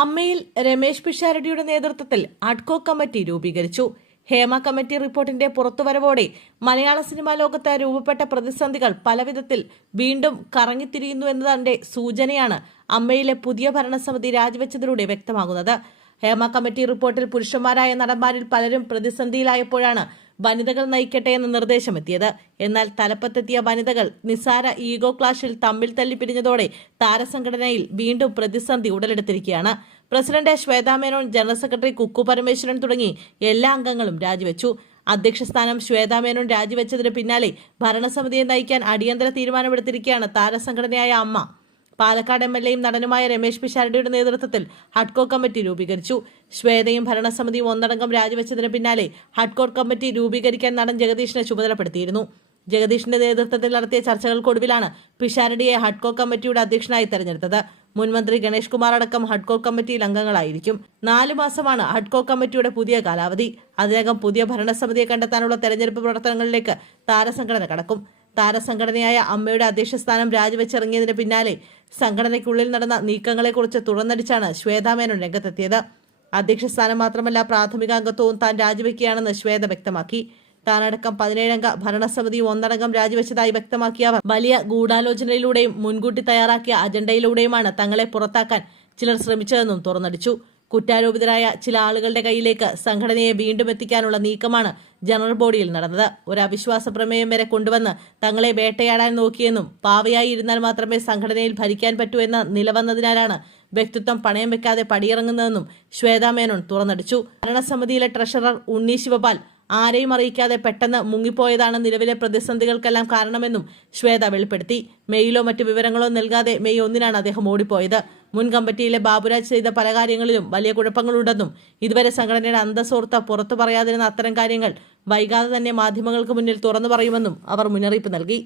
അമ്മയിൽ രമേശ് പിഷാരടിയുടെ നേതൃത്വത്തിൽ അഡ്കോ കമ്മിറ്റി രൂപീകരിച്ചു. ഹേമ കമ്മിറ്റി റിപ്പോർട്ടിന്റെ പുറത്തുവരവോടെ മലയാള സിനിമാ ലോകത്ത് രൂപപ്പെട്ട പ്രതിസന്ധികൾ പലവിധത്തിൽ വീണ്ടും കറങ്ങിത്തിരിയുന്നു എന്നതിന്റെ സൂചനയാണ് അമ്മയിലെ പുതിയ ഭരണസമിതി രാജിവെച്ചതിലൂടെ വ്യക്തമാകുന്നത്. ഹേമ കമ്മിറ്റി റിപ്പോർട്ടിൽ പുരുഷന്മാരായ നടന്മാരിൽ പലരും പ്രതിസന്ധിയിലായപ്പോഴാണ് വനിതകൾ നയിക്കട്ടെ എന്ന നിർദ്ദേശമെത്തിയത്. എന്നാൽ തലപ്പത്തെത്തിയ വനിതകൾ നിസാര ഈഗോ ക്ലാഷിൽ തമ്മിൽ തല്ലി പിരിഞ്ഞതോടെ താരസംഘടനയിൽ വീണ്ടും പ്രതിസന്ധി ഉടലെടുത്തിരിക്കുകയാണ്. President Shweta Menon, general secretary Kukku Parameswaran തുടങ്ങി എല്ലാ അംഗങ്ങളും രാജിവെച്ചു. അധ്യക്ഷ സ്ഥാനം ശ്വേതാ മേനോൻ രാജിവെച്ചതിന് പിന്നാലെ ഭരണസമിതിയെ നയിക്കാൻ അടിയന്തര തീരുമാനമെടുത്തിരിക്കുകയാണ് താരസംഘടനയായ അമ്മ. പാലക്കാട് എം.എൽ.എയും നടനുമായ രമേശ് പിഷാരടിയുടെ നേതൃത്വത്തിൽ ഹഡ്കോ കമ്മിറ്റി രൂപീകരിച്ചു. ശ്വേതയും ഭരണസമിതിയും ഒന്നടങ്കം രാജിവെച്ചതിന് പിന്നാലെ ഹഡ്കോ കമ്മിറ്റി രൂപീകരിക്കാൻ നടൻ ജഗദീഷിനെ ചുമതലപ്പെടുത്തിയിരുന്നു. ജഗദീഷിന്റെ നേതൃത്വത്തിൽ നടത്തിയ ചർച്ചകൾക്കൊടുവിലാണ് പിഷാരടിയെ ഹഡ്കോ കമ്മിറ്റിയുടെ അധ്യക്ഷനായി തെരഞ്ഞെടുത്തത്. മുൻമന്ത്രി ഗണേഷ് കുമാർ അടക്കം ഹഡ്കോ കമ്മിറ്റിയിൽ അംഗങ്ങളായിരിക്കും. 4 മാസമാണ് ഹഡ്കോ കമ്മിറ്റിയുടെ പുതിയ കാലാവധി. അതിനകം പുതിയ ഭരണസമിതിയെ കണ്ടെത്താനുള്ള തെരഞ്ഞെടുപ്പ് പ്രവർത്തനങ്ങളിലേക്ക് താരസംഘടന കടക്കും. താരസംഘടനയായ അമ്മയുടെ അധ്യക്ഷ സ്ഥാനം രാജിവെച്ചിറങ്ങിയതിന് പിന്നാലെ സംഘടനയ്ക്കുള്ളിൽ നടന്ന നീക്കങ്ങളെക്കുറിച്ച് തുറന്നടിച്ചാണ് ശ്വേതാ മേനോൻ രംഗത്തെത്തിയത്. അധ്യക്ഷ സ്ഥാനം മാത്രമല്ല, പ്രാഥമിക അംഗത്വവും താൻ രാജിവെക്കുകയാണെന്ന് ശ്വേത വ്യക്തമാക്കി. താനടക്കം 17 അംഗ ഭരണസമിതിയും ഒന്നടങ്കം രാജിവെച്ചതായി വ്യക്തമാക്കിയ അവർ വലിയ ഗൂഢാലോചനയിലൂടെയും മുൻകൂട്ടി തയ്യാറാക്കിയ അജണ്ടയിലൂടെയുമാണ് തങ്ങളെ പുറത്താക്കാൻ ചിലർ ശ്രമിച്ചതെന്നും തുറന്നടിച്ചു. കുറ്റാരോപിതരായ ചില ആളുകളുടെ കയ്യിലേക്ക് സംഘടനയെ വീണ്ടും എത്തിക്കാനുള്ള നീക്കമാണ് ജനറൽ ബോഡിയിൽ നടന്നത്. ഒരു അവിശ്വാസ പ്രമേയം വരെ കൊണ്ടുവന്ന് തങ്ങളെ വേട്ടയാടാൻ നോക്കിയെന്നും പാവയായി ഇരുന്നാൽ മാത്രമേ സംഘടനയിൽ ഭരിക്കാൻ പറ്റൂ എന്ന നിലവന്നതിനാലാണ് വ്യക്തിത്വം പണയം വെക്കാതെ പടിയിറങ്ങുന്നതെന്നും ശ്വേതാ മേനോൻ തുറന്നടിച്ചു. ഭരണസമിതിയിലെ ട്രഷറർ ഉണ്ണി ശിവപാൽ ആരെയും അറിയിക്കാതെ പെട്ടെന്ന് മുങ്ങിപ്പോയതാണ് നിലവിലെ പ്രതിസന്ധികൾക്കെല്ലാം കാരണമെന്നും ശ്വേത വെളിപ്പെടുത്തി. മെയിലോ മറ്റു വിവരങ്ങളോ നൽകാതെ മെയ് 1-നാണ് അദ്ദേഹം ഓടിപ്പോയത്. മുൻ കമ്മിറ്റിയിലെ ബാബുരാജ് ചെയ്ത പല കാര്യങ്ങളിലും വലിയ കുഴപ്പങ്ങളുണ്ടെന്നും ഇതുവരെ സംഘടനയുടെ അന്തസ്സോർത്ത് പുറത്തു പറയാതിരുന്ന അത്തരം കാര്യങ്ങൾ വൈകാതെ തന്നെ മാധ്യമങ്ങൾക്ക് മുന്നിൽ തുറന്നു പറയുമെന്നും അവർ മുന്നറിയിപ്പ് നൽകി.